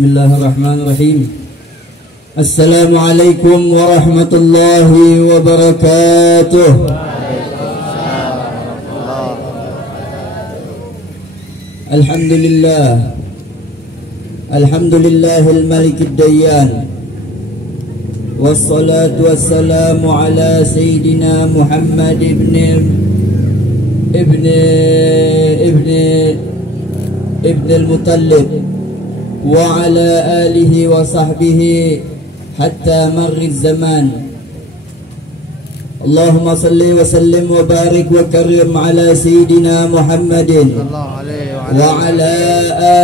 Bismillahirrahmanirrahim. Assalamualaikum warahmatullahi wabarakatuh. Alhamdulillah. Alhamdulillahil malikid dayyan. Wassalatu wassalamu ala sayyidina Muhammad ibn al-Muttalib wa ala alihi wa sahbihi hatta marri zaman. Allahumma salli wa sallim wa barik wa karim ala sayyidina Muhammadin wa ala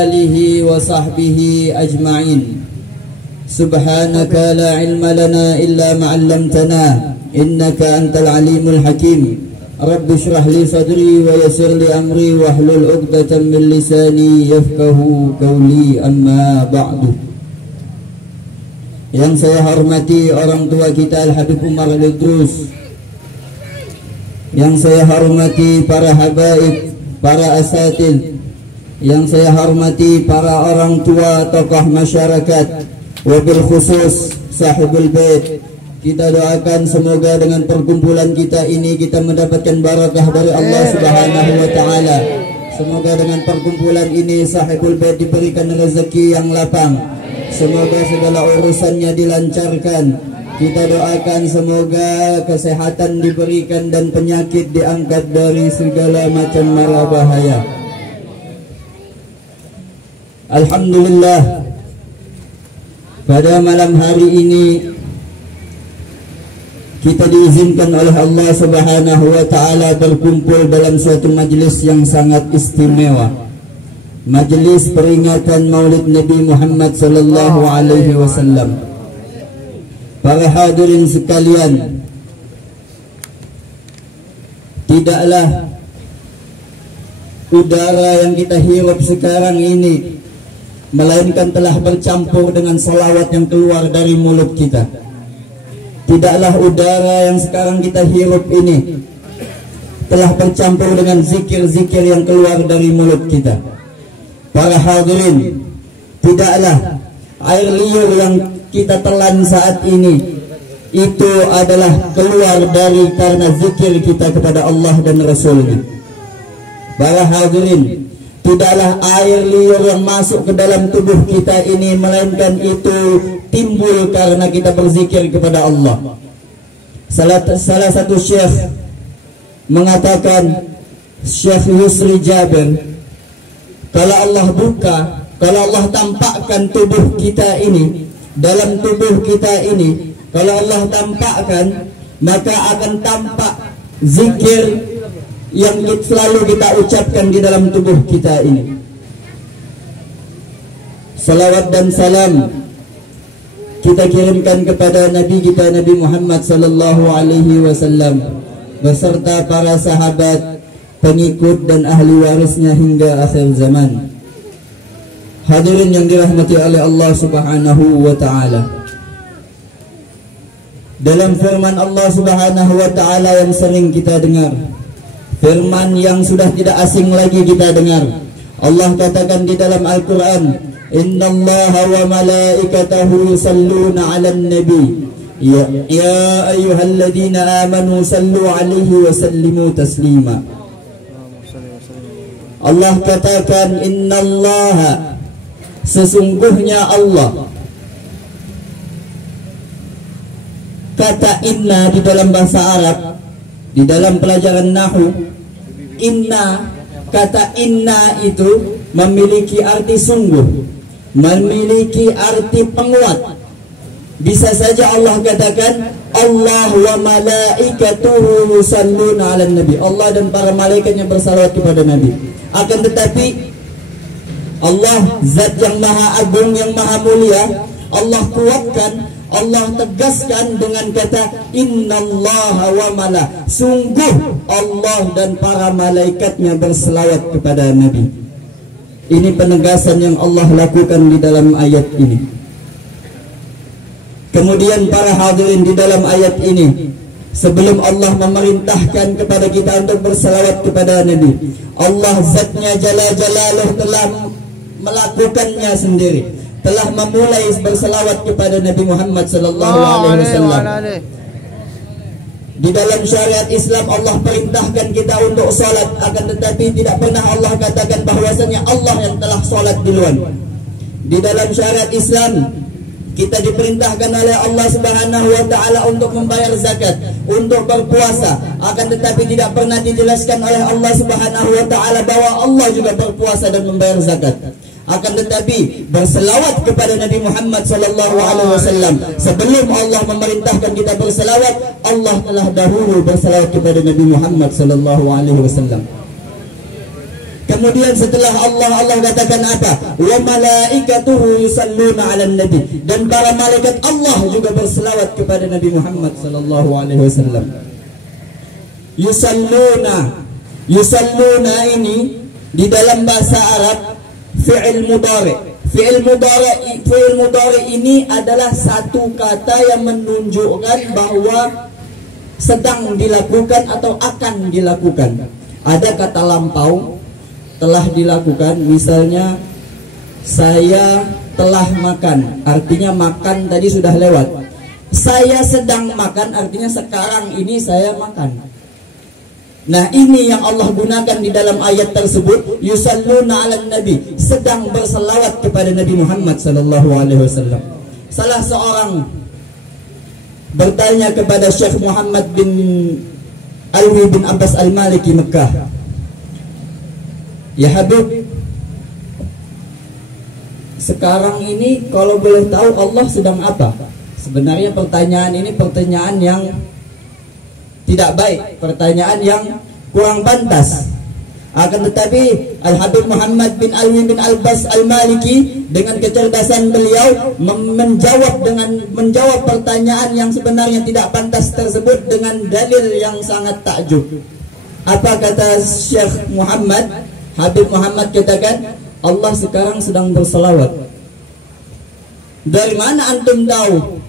alihi wa sahbihi ajma'in. Subhanaka la ilma lana illa ma 'allamtana innaka antal alimul hakim. Rabbi shrah li sadri wa yassir li amri wa hlul 'uqdatam min lisani yafqahu qawli, amma ba'du. Yang saya hormati orang tua kita Al-Habib Umar Al-Idrus, yang saya hormati para habaib, para asatid, yang saya hormati para orang tua tokoh masyarakat, wabil khusus sahibul bait. Kita doakan semoga dengan perkumpulan kita ini kita mendapatkan barakah dari Allah Subhanahu wa taala. Semoga dengan perkumpulan ini sahibul bait diberikan rezeki yang lapang. Semoga segala urusannya dilancarkan. Kita doakan semoga kesehatan diberikan dan penyakit diangkat dari segala macam mara bahaya. Alhamdulillah, pada malam hari ini kita diizinkan oleh Allah Subhanahu wa taala berkumpul dalam suatu majlis yang sangat istimewa. Majlis peringatan Maulid Nabi Muhammad sallallahu alaihi wasallam. Para hadirin sekalian, tidaklah udara yang kita hirup sekarang ini melainkan telah bercampur dengan salawat yang keluar dari mulut kita. Tidaklah udara yang sekarang kita hirup ini telah bercampur dengan zikir-zikir yang keluar dari mulut kita. Para hadirin, tidaklah air liur yang kita telan saat ini itu adalah keluar dari karena zikir kita kepada Allah dan Rasulnya. Para hadirin, tidaklah air liur yang masuk ke dalam tubuh kita ini melainkan itu timbul karena kita berzikir kepada Allah. Salah satu syekh mengatakan, Syekh Yusri Jabir, kalau Allah buka, kalau Allah tampakkan tubuh kita ini, dalam tubuh kita ini, kalau Allah tampakkan, maka akan tampak zikir yang selalu kita ucapkan di dalam tubuh kita ini. Salawat dan salam kita kirimkan kepada Nabi kita Nabi Muhammad sallallahu alaihi wasallam beserta para sahabat, pengikut dan ahli warisnya hingga akhir zaman. Hadirin yang dirahmati oleh Allah Subhanahu wa taala, dalam firman Allah Subhanahu wa taala yang sering kita dengar, firman yang sudah tidak asing lagi kita dengar, Allah katakan di dalam Al-Quran, Innallaha wa malaikatahu yusalluna 'alan nabi ya ayyuhalladzina amanu sallu 'alaihi wa sallimu taslima. Allah katakan, Innallaha, sesungguhnya Allah. Kata inna di dalam bahasa Arab, di dalam pelajaran nahwu, kata inna itu memiliki arti sungguh, memiliki arti penguat. Bisa saja Allah katakan Allah wa malaikatuhu yusalluna 'alan nabi, Allah dan para malaikatnya bersalawat kepada Nabi. Akan tetapi Allah zat yang maha agung, yang maha mulia, Allah kuatkan, Allah tegaskan dengan kata innallaha wa mala, sungguh Allah dan para malaikatnya berselawat kepada Nabi. Ini penegasan yang Allah lakukan di dalam ayat ini. Kemudian para hadirin, di dalam ayat ini, sebelum Allah memerintahkan kepada kita untuk berselawat kepada Nabi, Allah zatnya jalla jalaluh telah melakukannya sendiri. telah memulai berselawat kepada Nabi Muhammad sallallahu alaihi wasallam. Di dalam syariat Islam Allah perintahkan kita untuk salat, akan tetapi tidak pernah Allah katakan bahwasanya Allah yang telah salat duluan. Di dalam syariat Islam kita diperintahkan oleh Allah Subhanahu wa taala untuk membayar zakat, untuk berpuasa, akan tetapi tidak pernah dijelaskan oleh Allah Subhanahu wa taala bahwa Allah juga berpuasa dan membayar zakat. Akan tetapi berselawat kepada Nabi Muhammad sallallahu alaihi wasallam, sebelum Allah memerintahkan kita berselawat, Allah telah dahulu berselawat kepada Nabi Muhammad sallallahu alaihi wasallam. Kemudian setelah Allah katakan apa? Wa malaikatuhu yusalluna 'alan nabi, dan para malaikat Allah juga berselawat kepada Nabi Muhammad sallallahu alaihi wasallam. Yusalluna ini di dalam bahasa Arab fi'il mudhari. Fi'il mudhari ini adalah satu kata yang menunjukkan bahwa sedang dilakukan atau akan dilakukan. Ada kata lampau, telah dilakukan, misalnya saya telah makan, artinya makan tadi sudah lewat. Saya sedang makan, artinya sekarang ini saya makan. Nah, ini yang Allah gunakan di dalam ayat tersebut, yusalluna 'alan nabi, sedang berselawat kepada Nabi Muhammad sallallahu alaihi wasallam. Salah seorang bertanya kepada Syekh Muhammad bin Alwi bin Abbas Al-Maliki Mekah, "Ya Habib, sekarang ini kalau boleh tahu Allah sedang apa?" Sebenarnya pertanyaan ini pertanyaan yang tidak baik, pertanyaan yang kurang pantas. Akan tetapi Al-Habib Muhammad bin Alwi bin Abbas Al-Maliki dengan kecerdasan beliau menjawab pertanyaan yang sebenarnya tidak pantas tersebut dengan dalil yang sangat takjub. Apa kata Syekh Muhammad? Habib Muhammad katakan, Allah sekarang sedang berselawat. Dari mana antum tahu?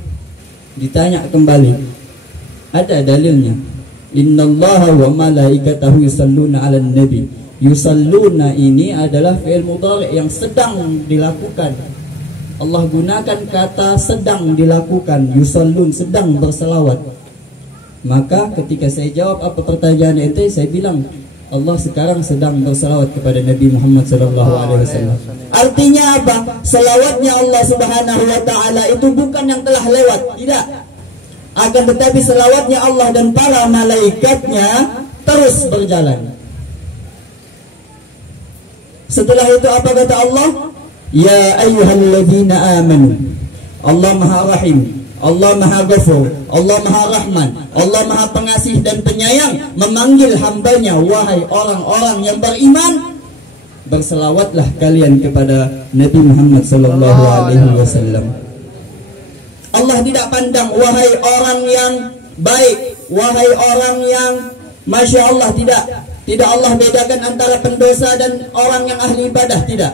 Ditanya kembali. Ada dalilnya. Innallaha wa malaikatahu yusalluna 'alan nabi. Yusalluna ini adalah fi'il mudhari yang sedang dilakukan. Allah gunakan kata sedang dilakukan. Yusallun, sedang berselawat. Maka ketika saya jawab apa pertanyaan itu, saya bilang Allah sekarang sedang berselawat kepada Nabi Muhammad sallallahu alaihi wasallam. Artinya apa? Selawatnya Allah Subhanahu wa taala itu bukan yang telah lewat, tidak. Akan tetapi selawatnya Allah dan para malaikatnya terus berjalan. Setelah itu apa kata Allah? Ya ayyuhalladzina amanu. Allah Maha Rahim, Allah Maha Ghafur, Allah Maha Rahman, Allah Maha Pengasih dan Penyayang, memanggil hambanya, wahai orang-orang yang beriman, berselawatlah kalian kepada Nabi Muhammad sallallahu alaihi wasallam. Allah tidak pandang wahai orang yang baik, wahai orang yang Masya Allah, tidak Allah bedakan antara pendosa dan orang yang ahli ibadah, tidak.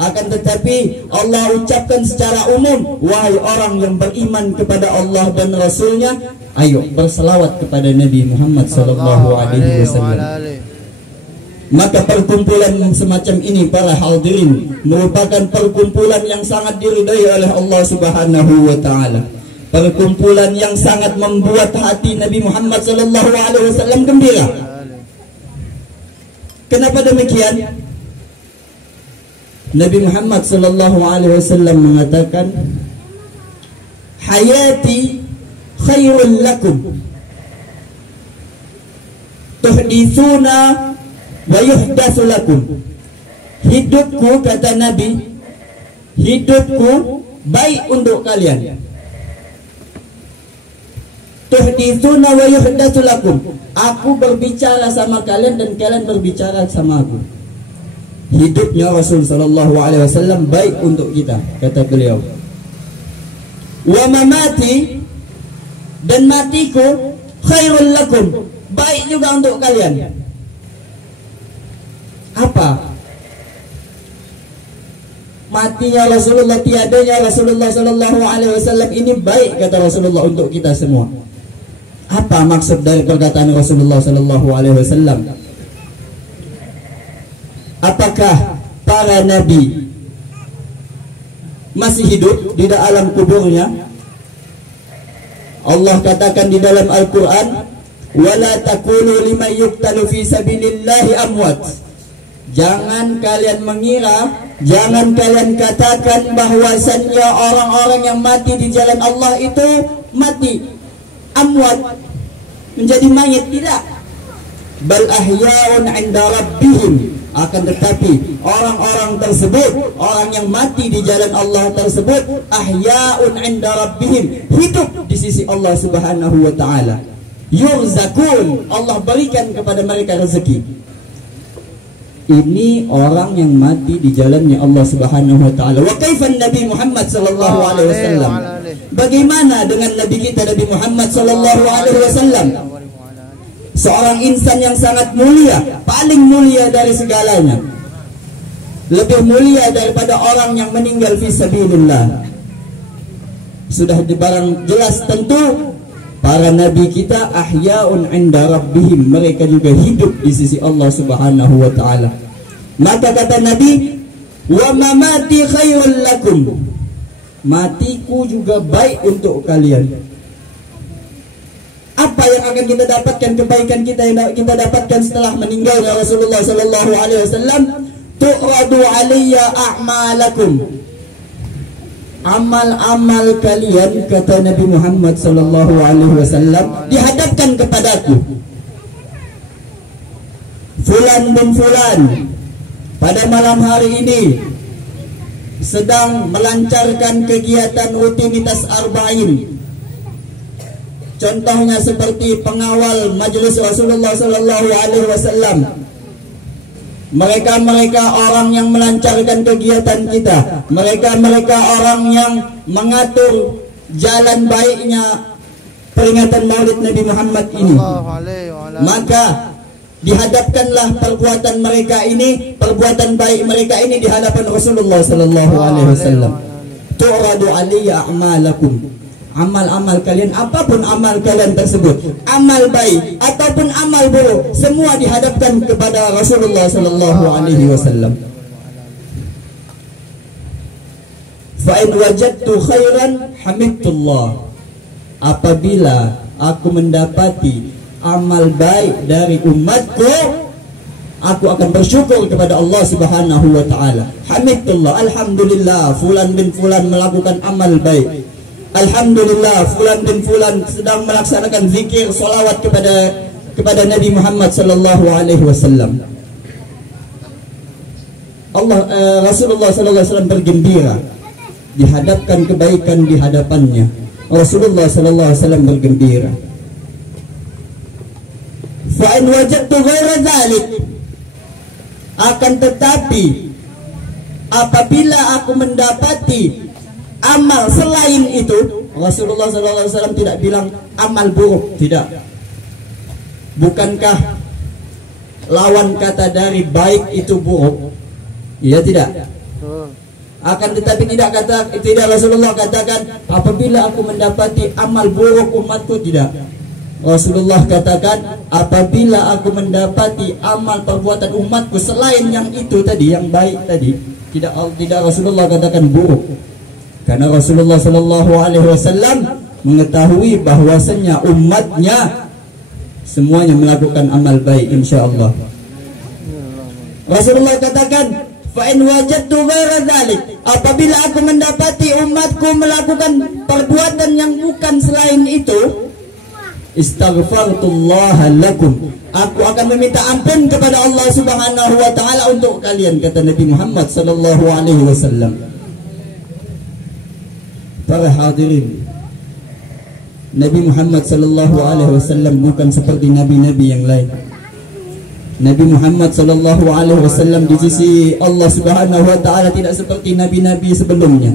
Akan tetapi Allah ucapkan secara umum, wahai orang yang beriman kepada Allah dan Rasulnya, ayo berselawat kepada Nabi Muhammad sallallahu alaihi wasallam. Maka perkumpulan semacam ini para hadirin merupakan perkumpulan yang sangat diridai oleh Allah Subhanahu wa taala. Perkumpulan yang sangat membuat hati Nabi Muhammad sallallahu alaihi wasallam gembira. Kenapa demikian? Nabi Muhammad sallallahu alaihi wasallam mengatakan, "Hayati khairul lakum. Tuhditsuna wa yuhdatsu lakum." Hidupku, kata Nabi, hidupku baik untuk kalian. Tuhditsuna wa yuhdatsu lakum. Aku berbicara sama kalian dan kalian berbicara sama aku. Hidupnya Rasul sallallahu alaihi wasallam baik untuk kita, kata beliau. Wa mamati, dan matiku khairul lakum, baik juga untuk kalian. Apa? Matinya Rasulullah, tiadanya Rasulullah sallallahu alaihi wasallam ini baik, kata Rasulullah, untuk kita semua. Apa maksud dari perkataan Rasulullah sallallahu alaihi wasallam? Apakah para nabi masih hidup di dalam kuburnya. Allah katakan di dalam Al-Quran, wala taqulu liman yuqtalu fi sabilillahi amwat. Jangan kalian mengira, jangan kalian katakan bahwasannya orang-orang yang mati di jalan Allah itu mati, amwat, menjadi mayit. Tidak. Bal ahya'un 'inda rabbihim. Akan tetapi orang-orang tersebut, orang yang mati di jalan Allah tersebut, ahya'un 'inda rabbihim, hidup di sisi Allah Subhanahu wa taala. Yurzakun, Allah berikan kepada mereka rezeki. Ini orang yang mati di jalannya Allah Subhanahu wa taala. Wa kaifan Nabi Muhammad sallallahu alaihi wasallam? Bagaimana dengan Nabi kita Nabi Muhammad sallallahu alaihi wasallam? Seorang insan yang sangat mulia, paling mulia dari segalanya. Lebih mulia daripada orang yang meninggal fi sabilillah. Sudah barang jelas tentu para nabi kita ahya'un 'inda rabbihim, mereka juga hidup di sisi Allah Subhanahu wa taala. Maka kata Nabi, wa mamati khairul lakum, matiku juga baik untuk kalian. Apa yang akan kita dapatkan, kebaikan kita yang kita dapatkan setelah meninggalnya Rasulullah sallallahu alaihi wasallam? Tu'radu 'alayya a'malakum, amal-amal kalian, kata Nabi Muhammad sallallahu alaihi wasallam, dihadapkan kepadaku. Fulan bin fulan pada malam hari ini sedang melancarkan kegiatan rutinitas arba'in. Contohnya seperti pengawal majelis Rasulullah sallallahu alaihi wasallam. Mereka orang yang melancarkan kegiatan kita. Mereka orang yang mengatur jalan baiknya peringatan Maulid Nabi Muhammad ini. Maka dihadapkanlah perbuatan mereka ini, perbuatan baik mereka ini di hadapan Rasulullah sallallahu alaihi wasallam. Tu'radu 'alayya a'malakum, amal-amal kalian, apapun amal kalian tersebut, amal baik ataupun amal buruk, semua dihadapkan kepada Rasulullah sallallahu alaihi wasallam. Fa in wajadtu khairan hamidtullah, apabila aku mendapati amal baik dari umatku, aku akan bersyukur kepada Allah Subhanahu wa taala. Hamidullah, alhamdulillah fulan bin fulan melakukan amal baik. Alhamdulillah fulan bin fulan sedang melaksanakan zikir salawat kepada Nabi Muhammad sallallahu alaihi wasallam. Rasulullah sallallahu alaihi wasallam bergembira, dihadapkan kebaikan di hadapannya. Rasulullah sallallahu alaihi wasallam bergembira. Fa in wajadtu ghaira dzalik, akan tetapi apabila aku mendapati amal selain itu, Rasulullah SAW tidak bilang amal buruk, tidak. Bukankah lawan kata dari baik itu buruk? Iya tidak. Akan tetapi tidak Rasulullah katakan apabila aku mendapati amal buruk umatku, tidak. Rasulullah katakan apabila aku mendapati amal perbuatan umatku selain yang itu tadi, yang baik tadi, tidak Rasulullah katakan buruk. Karena Rasulullah sallallahu alaihi wasallam mengetahui bahwasanya umatnya semuanya melakukan amal baik insyaallah. Rasulullah katakan fa in wajadtu ghaira dzalik, apabila aku mendapati umatku melakukan perbuatan yang bukan selain itu, istaghfartullaha lakum, aku akan meminta ampun kepada Allah Subhanahu wa taala untuk kalian, kata Nabi Muhammad sallallahu alaihi wasallam. Para hadirin, Nabi Muhammad sallallahu alaihi wasallam bukan seperti nabi-nabi yang lain. Nabi Muhammad sallallahu alaihi wasallam di sisi Allah Subhanahu wa taala tidak seperti nabi-nabi sebelumnya.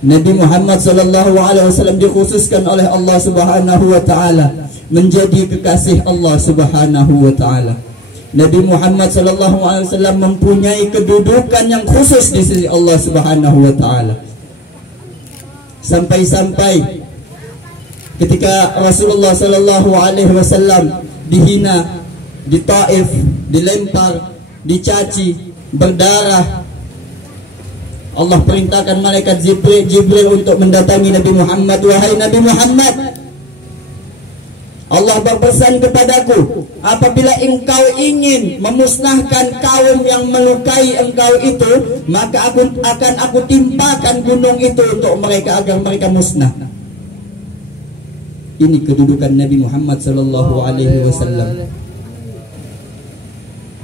Nabi Muhammad sallallahu alaihi wasallam dikhususkan oleh Allah Subhanahu wa taala menjadi kekasih Allah Subhanahu wa taala. Nabi Muhammad sallallahu alaihi wasallam mempunyai kedudukan yang khusus di sisi Allah Subhanahu wa taala. Sampai-sampai ketika Rasulullah sallallahu alaihi wasallam dihina di Taif, dilempar, dicaci, berdarah, Allah perintahkan malaikat Jibril untuk mendatangi Nabi Muhammad. Wahai Nabi Muhammad, Allah berpesan kepadaku, apabila engkau ingin memusnahkan kaum yang melukai engkau itu, maka aku timpakan gunung itu untuk mereka agar mereka musnah. Ini kedudukan Nabi Muhammad sallallahu alaihi wasallam.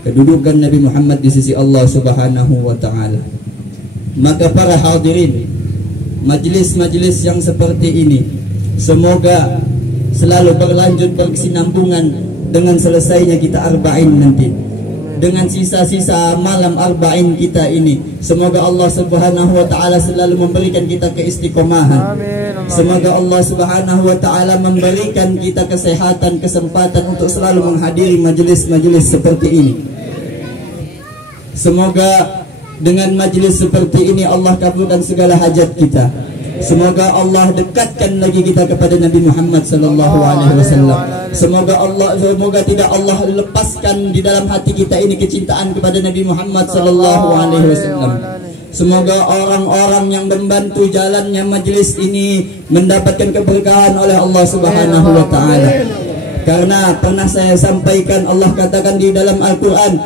Kedudukan Nabi Muhammad di sisi Allah Subhanahu wa taala. Maka para hadirin, majlis-majlis yang seperti ini semoga selalu berlanjut berkesinambungan dengan selesainya kita arba'in nanti, dengan sisa-sisa malam arba'in kita ini. Semoga Allah Subhanahu wa taala selalu memberikan kita keistiqomahan. Semoga Allah Subhanahu wa taala memberikan kita kesehatan, kesempatan untuk selalu menghadiri majlis-majlis seperti ini. Semoga dengan majlis seperti ini Allah kabulkan segala hajat kita. Semoga Allah dekatkan lagi kita kepada Nabi Muhammad sallallahu alaihi wasallam. Semoga tidak Allah lepaskan di dalam hati kita ini kecintaan kepada Nabi Muhammad sallallahu alaihi wasallam. Semoga orang-orang yang membantu jalannya majlis ini mendapatkan keberkahan oleh Allah Subhanahu wa taala. Karena pernah saya sampaikan, Allah katakan di dalam Al-Qur'an,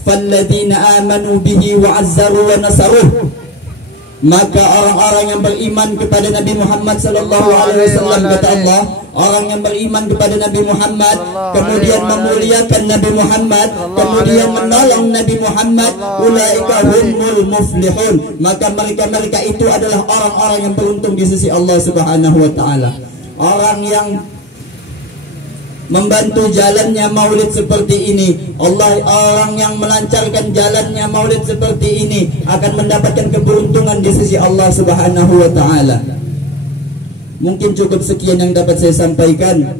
"Falladzina amanu bihi wa 'azzaru wa nasaruh." Maka orang-orang yang beriman kepada Nabi Muhammad sallallahu alaihi wasallam, kata Allah, orang yang beriman kepada Nabi Muhammad kemudian memuliakan Nabi Muhammad, kemudian menolong Nabi Muhammad, ulaika humul muflihun. Maka mereka itu adalah orang-orang yang beruntung di sisi Allah Subhanahu wa taala. Orang yang membantu jalannya maulid seperti ini, orang yang melancarkan jalannya maulid seperti ini akan mendapatkan keberuntungan di sisi Allah Subhanahu wa taala. Mungkin cukup sekian yang dapat saya sampaikan.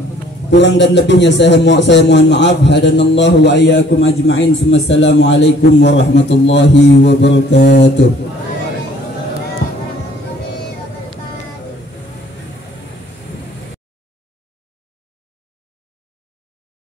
Kurang dan lebihnya saya mohon maaf. Hadanallahu wa iyyakum ajma'in. Assalamualaikum warahmatullahi wabarakatuh.